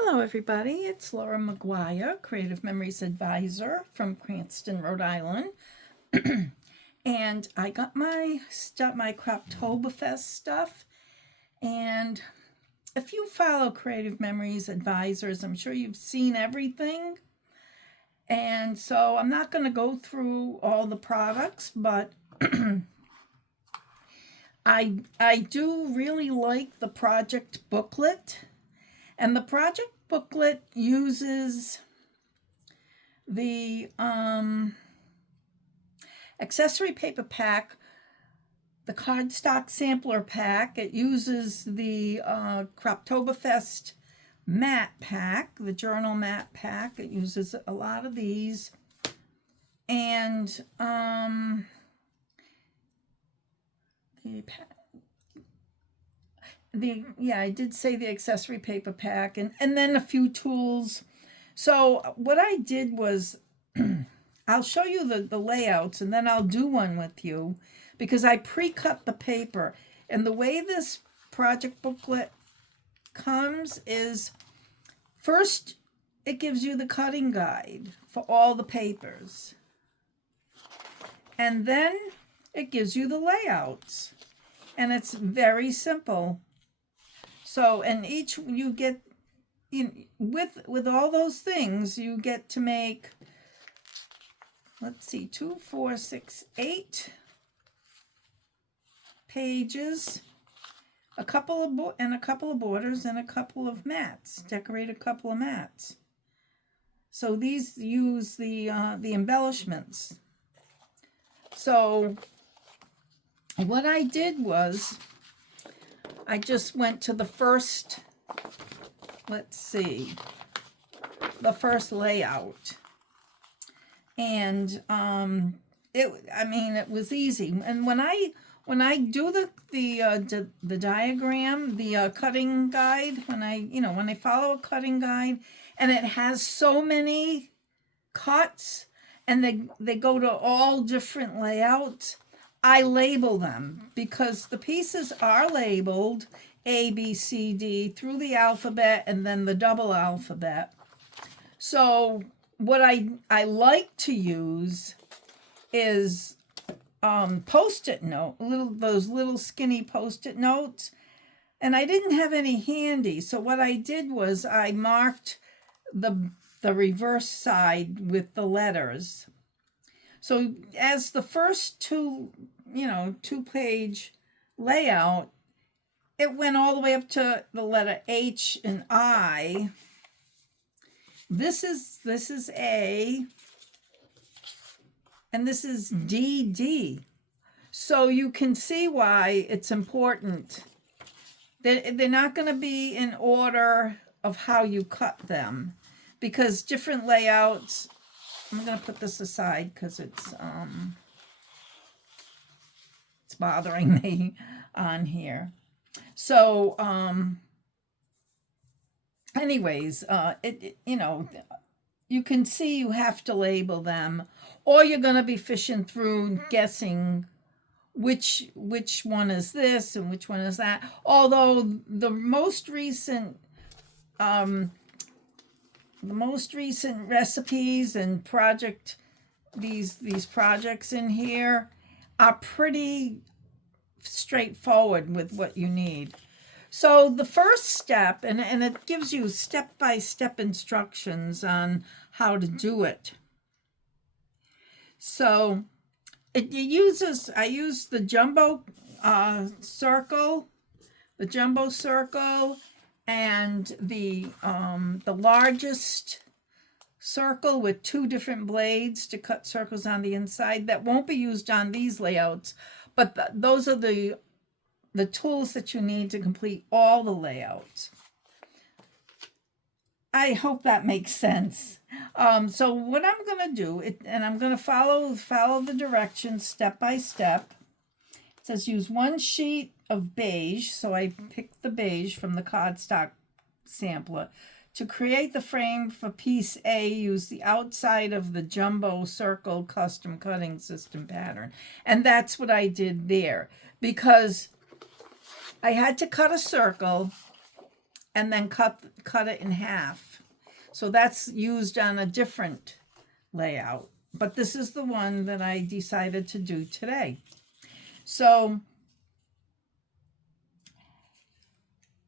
Hello, everybody. It's Laura McGuire, Creative Memories Advisor from Cranston, Rhode Island. And I got my stuff, my Croptoberfest stuff. And if you follow Creative Memories Advisors, I'm sure you've seen everything. And so I'm not going to go through all the products, but I do really like the project booklet. And the project booklet uses the accessory paper pack, the cardstock sampler pack. It uses the Croptoberfest matte pack, the journal matte pack. It uses a lot of these. And I did say the accessory paper pack, and then a few tools. So what I did was I'll show you the layouts, and then I'll do one with you because I pre-cut the paper. And the way this project booklet comes is first it gives you the cutting guide for all the papers. And then it gives you the layouts. And it's very simple. So, and each you get with all those things, you get to make, let's see, 2, 4, 6, 8 pages, a couple of borders and a couple of mats. Decorate a couple of mats. So these use the embellishments. So what I did was I just went to the first, the first layout. And it was easy. And when I do the diagram, the cutting guide, when I follow a cutting guide and it has so many cuts and they go to all different layouts, I label them because the pieces are labeled A, B, C, D through the alphabet and then the double alphabet. So what I like to use is Post-it note, those little skinny Post-it notes. And I didn't have any handy. So what I did was I marked the reverse side with the letters. So as the first two page layout, it went all the way up to the letter H and I. This is A, and this is DD. So you can see why it's important. They're not going to be in order of how you cut them because different layouts. I'm going to put this aside because it's bothering me on here. So anyways, you can see you have to label them, or you're going to be fishing through guessing which one is this and which one is that. Although the most recent recipes and these projects in here are pretty straightforward with what you need. So the first step, and it gives you step-by-step instructions on how to do it. So I use the jumbo circle, and the largest circle with 2 different blades to cut circles on the inside. That won't be used on these layouts, but those are the tools that you need to complete all the layouts. I hope that makes sense. So what I'm going to do, and I'm going to follow the directions step by step. It says use 1 sheet of beige, so I picked the beige from the cardstock sampler. To create the frame for piece A, use the outside of the jumbo circle custom cutting system pattern. And that's what I did there because I had to cut a circle and then cut it in half. So that's used on a different layout. But this is the one that I decided to do today. So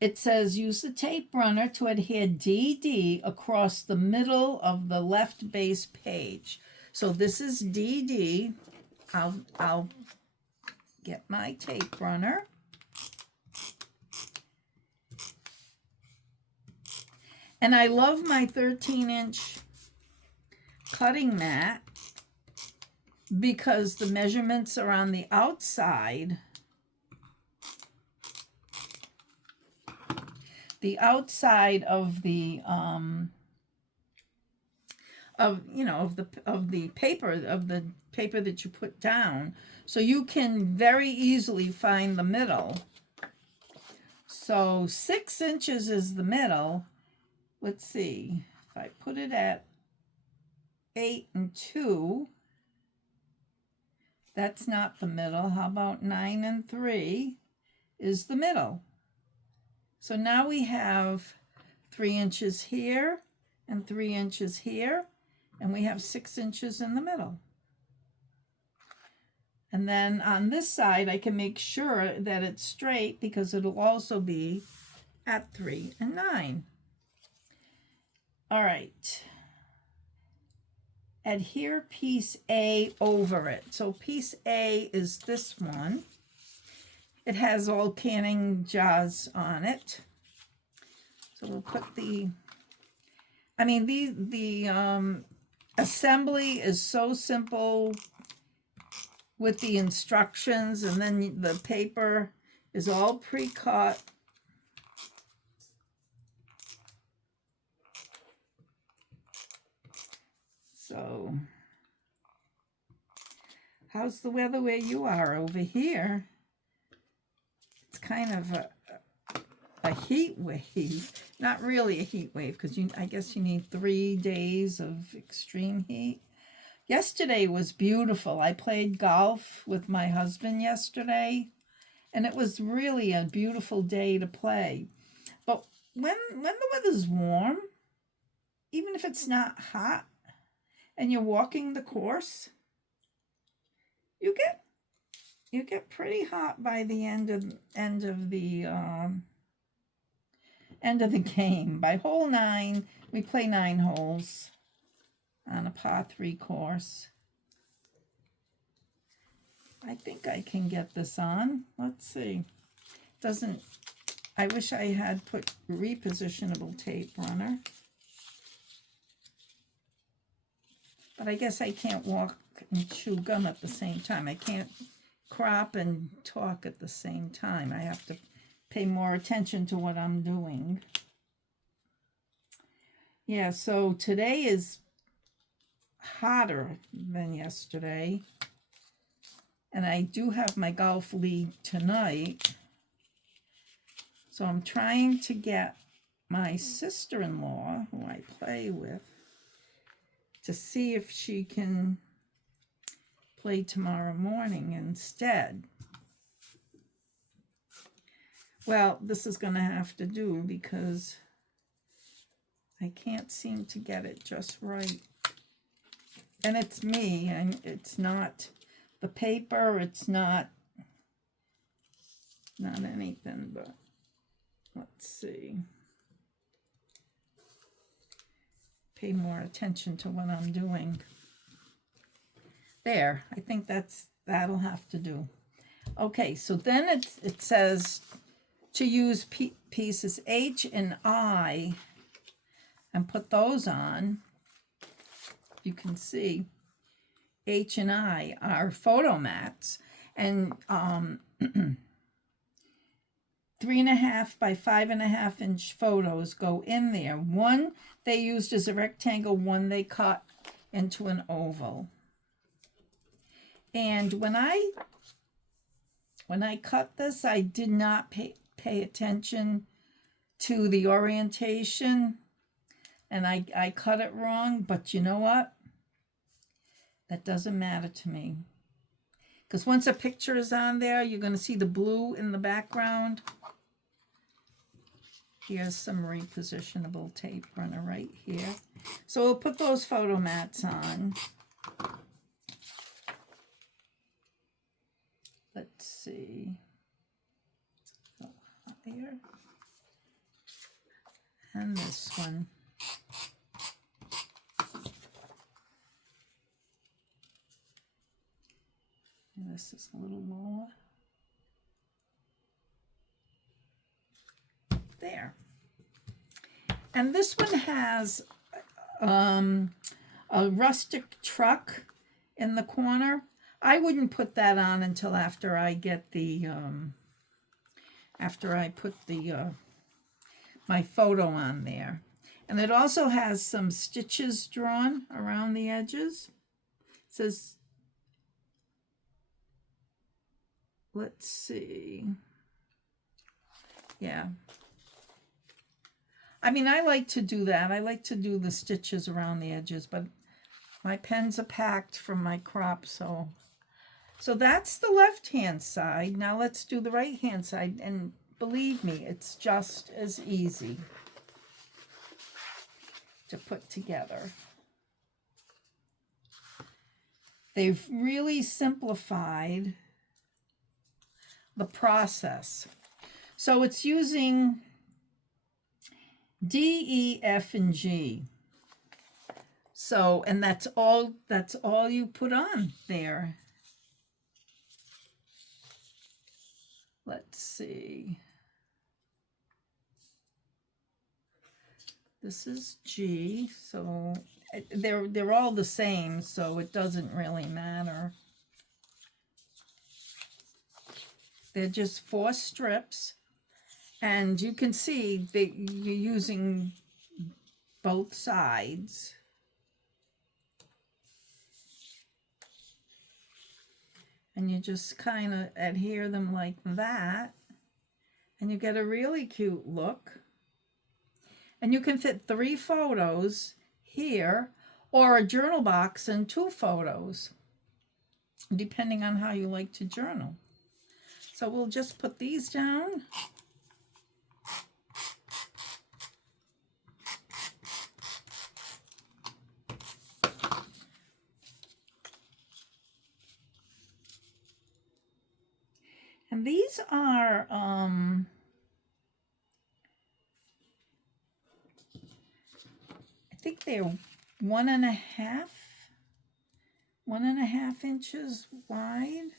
it says use the tape runner to adhere DD across the middle of the left base page. So this is DD. I'll get my tape runner. And I love my 13-inch cutting mat because the measurements are on the outside. The outside of the paper that you put down, so you can very easily find the middle. So 6 inches is the middle. Let's see, if I put it at 8 and 2, that's not the middle. How about 9 and 3 is the middle? So now we have 3 inches here and 3 inches here, and we have 6 inches in the middle. And then on this side, I can make sure that it's straight because it'll also be at 3 and 9. All right. Adhere piece A over it. So piece A is this one. It has all canning jars on it. So we'll put the assembly is so simple with the instructions, and then the paper is all pre-cut. So how's the weather where you are? Over here, it's kind of a heat wave. Not really a heat wave, because I guess you need 3 days of extreme heat. Yesterday was beautiful. I played golf with my husband yesterday, and it was really a beautiful day to play. But when the weather's warm, even if it's not hot, and you're walking the course, you get pretty hot by the end of the game. By hole 9, we play 9 holes on a par 3 course. I think I can get this on. Let's see. I wish I had put repositionable tape runner. But I guess I can't walk and chew gum at the same time. I can't crop and talk at the same time. I have to pay more attention to what I'm doing. Yeah, so today is hotter than yesterday. And I do have my golf league tonight. So I'm trying to get my sister-in-law, who I play with, to see if she can play tomorrow morning instead. Well, this is going to have to do because I can't seem to get it just right. And it's me, and it's not the paper, it's not anything, but let's see. Pay more attention to what I'm doing. There, I think that'll have to do. Okay, so then it says to use pieces H and I and put those on. You can see H and I are photo mats, and 3.5 by 5.5 inch photos go in there. One they used as a rectangle, one they cut into an oval. And when I cut this, I did not pay attention to the orientation, and I cut it wrong, but you know what? That doesn't matter to me. Because once a picture is on there, you're going to see the blue in the background. Here's some repositionable tape runner right here. So we'll put those photo mats on. Let's see. So here. And this one. And this is a little lower. There. And this one has a rustic truck in the corner. I wouldn't put that on until after I get the after I put the my photo on there. And it also has some stitches drawn around the edges. It says, let's see. Yeah. I mean, I like to do that. I like to do the stitches around the edges, but my pens are packed from my crop, so that's the left-hand side. Now let's do the right-hand side, and believe me, it's just as easy to put together. They've really simplified the process. So it's using D, E, F, and G. So, and that's all you put on there. Let's see. This is G, so they're all the same, so it doesn't really matter. They're just 4 strips. And you can see that you're using both sides. And you just kind of adhere them like that. And you get a really cute look. And you can fit 3 photos here, or a journal box and 2 photos, depending on how you like to journal. So we'll just put these down. And these are, I think they're 1.5 inches wide.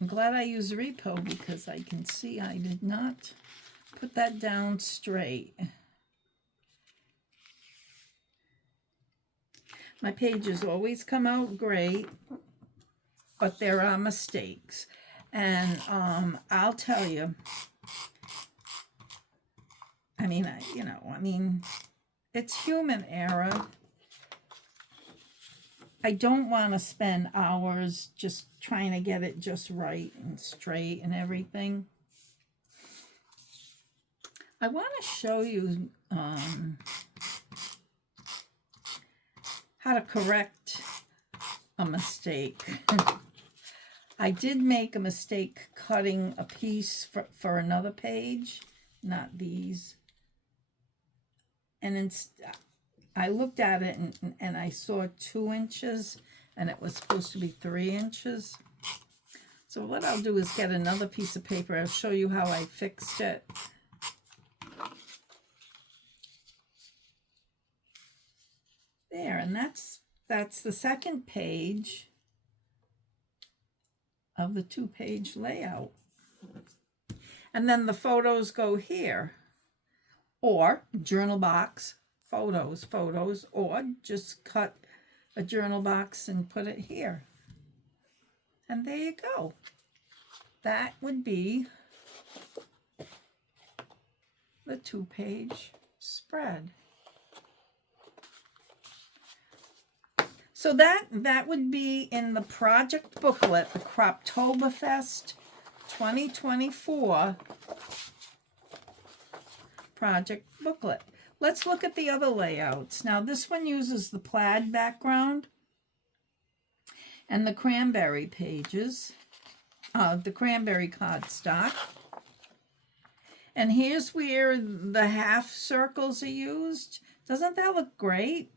I'm glad I used repo because I can see I did not put that down straight. My pages always come out great, but there are mistakes. And I'll tell you, I mean, it's human error. I don't want to spend hours just trying to get it just right and straight and everything. I want to show you how to correct a mistake. I did make a mistake cutting a piece for another page, not these. And I looked at it and I saw 2 inches and it was supposed to be 3 inches. So what I'll do is get another piece of paper. I'll show you how I fixed it. There, and that's the second page of the 2-page layout. And then the photos go here, or journal box, photos, or just cut a journal box and put it here. And there you go. That would be the 2-page spread. So that would be in the project booklet, the Croptoberfest 2024 project booklet. let's look at the other layouts. Now this one uses the plaid background and the cranberry pages, the cranberry cardstock. And here's where the half circles are used. Doesn't that look great?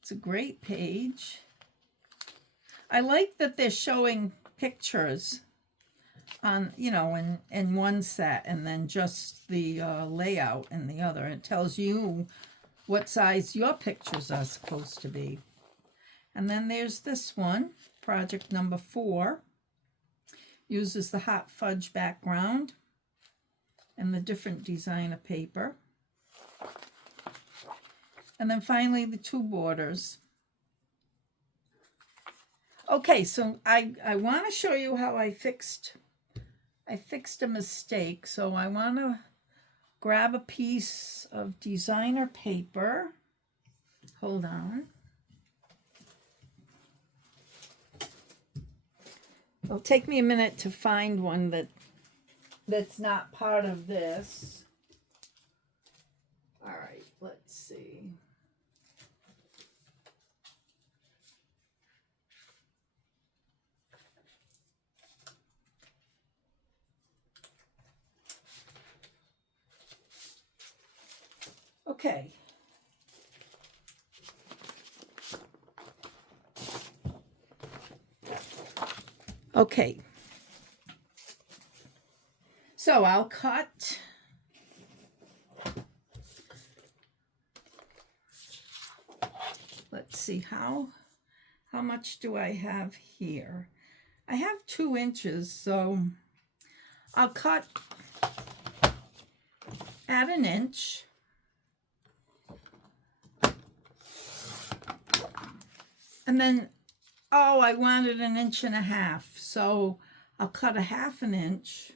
It's a great page. I like that they're showing pictures on, you know, in one set and then just the layout in the other. It tells you what size your pictures are supposed to be. And then there's this one, project number 4. Uses the hot fudge background and the different design of paper. And then finally the 2 borders. Okay, so I want to show you how I fixed a mistake. So I want to grab a piece of designer paper. Hold on. It'll take me a minute to find one that's not part of this. All right, let's see. Okay. Okay. So I'll cut. Let's see, how much do I have here? I have 2 inches, so I'll cut at 1 inch. And then, oh, I wanted 1.5 inches, so I'll cut 1/2 inch.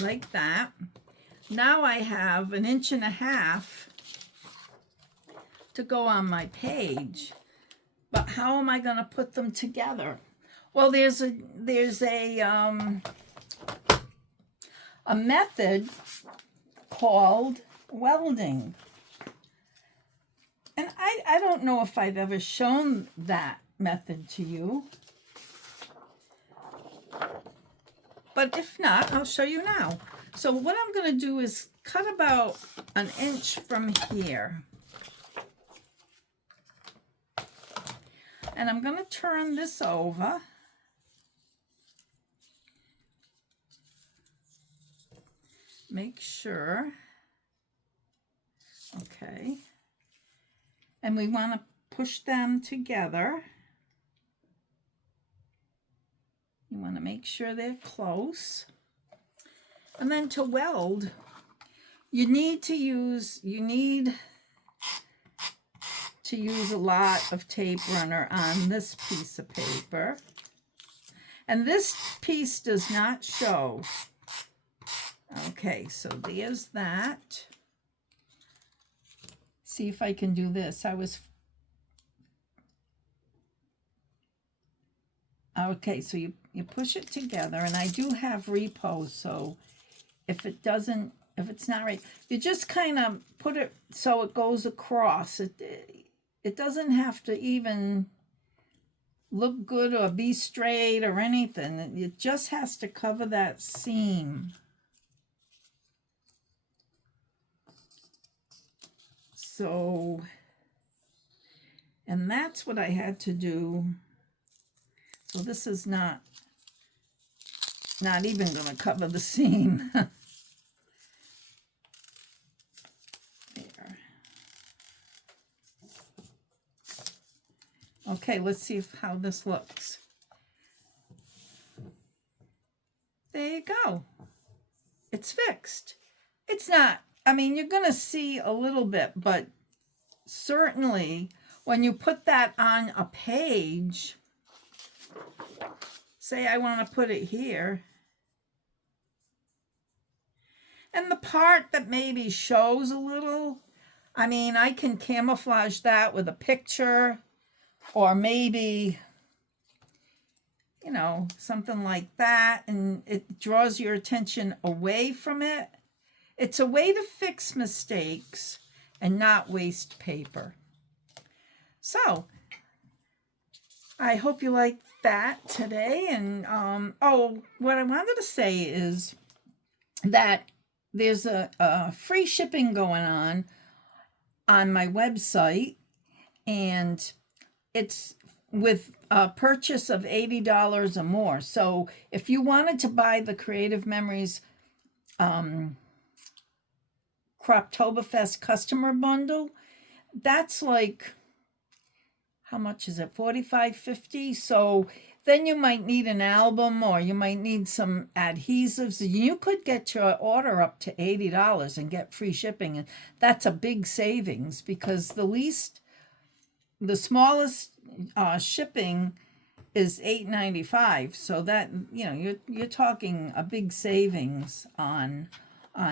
Like that. Now I have 1.5 inches to go on my page. But how am I going to put them together? Well, there's a method called welding. And I don't know if I've ever shown that method to you. But if not, I'll show you now. So what I'm going to do is cut about 1 inch from here. And I'm going to turn this over. Make sure. Okay. And we want to push them together. You want to make sure they're close. And then to weld, you need to use a lot of tape runner on this piece of paper. And this piece does not show. Okay, so there's that. See if I can do this. Okay, so you push it together, and I do have repose, so if it's not right, you just kind of put it so it goes across. It doesn't have to even look good or be straight or anything. It just has to cover that seam. So, and that's what I had to do. So this is not even going to cover the seam. There. Okay, let's see how this looks. There you go. It's fixed. It's not, I mean, you're going to see a little bit, but certainly when you put that on a page, say I want to put it here, and the part that maybe shows a little, I mean, I can camouflage that with a picture, or maybe, you know, something like that, and it draws your attention away from it. It's a way to fix mistakes and not waste paper. So I hope you liked that today. And oh, what I wanted to say is that there's a free shipping going on my website, and it's with a purchase of $80 or more. So if you wanted to buy the Creative Memories Croptoberfest customer bundle, that's like, how much is it? $45.50. So then you might need an album, or you might need some adhesives. You could get your order up to $80 and get free shipping, and that's a big savings, because the smallest shipping is $8.95. So that, you know, you're talking a big savings on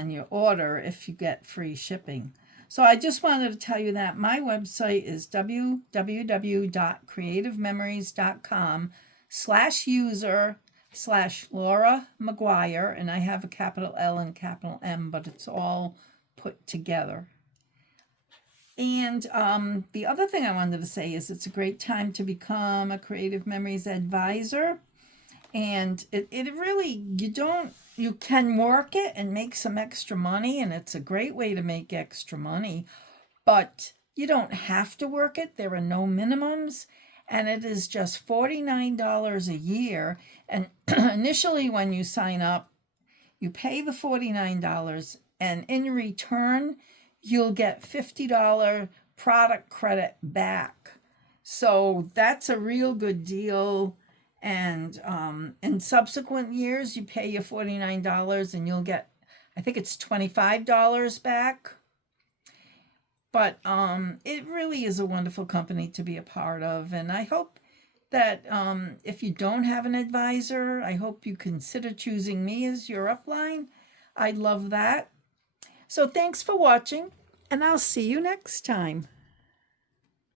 your order if you get free shipping. So I just wanted to tell you that my website is www.creativememories.com/user/Laura McGuire, and I have a capital L and capital M, but it's all put together. And the other thing I wanted to say is it's a great time to become a Creative Memories advisor. And it really, you can work it and make some extra money, and it's a great way to make extra money, but you don't have to work it. There are no minimums, and it is just $49 a year. And initially, when you sign up, you pay the $49, and in return, you'll get $50 product credit back. So that's a real good deal. And in subsequent years, you pay your $49 and you'll get, I think it's $25 back. But it really is a wonderful company to be a part of. And I hope that if you don't have an advisor, I hope you consider choosing me as your upline. I'd love that. So thanks for watching, and I'll see you next time.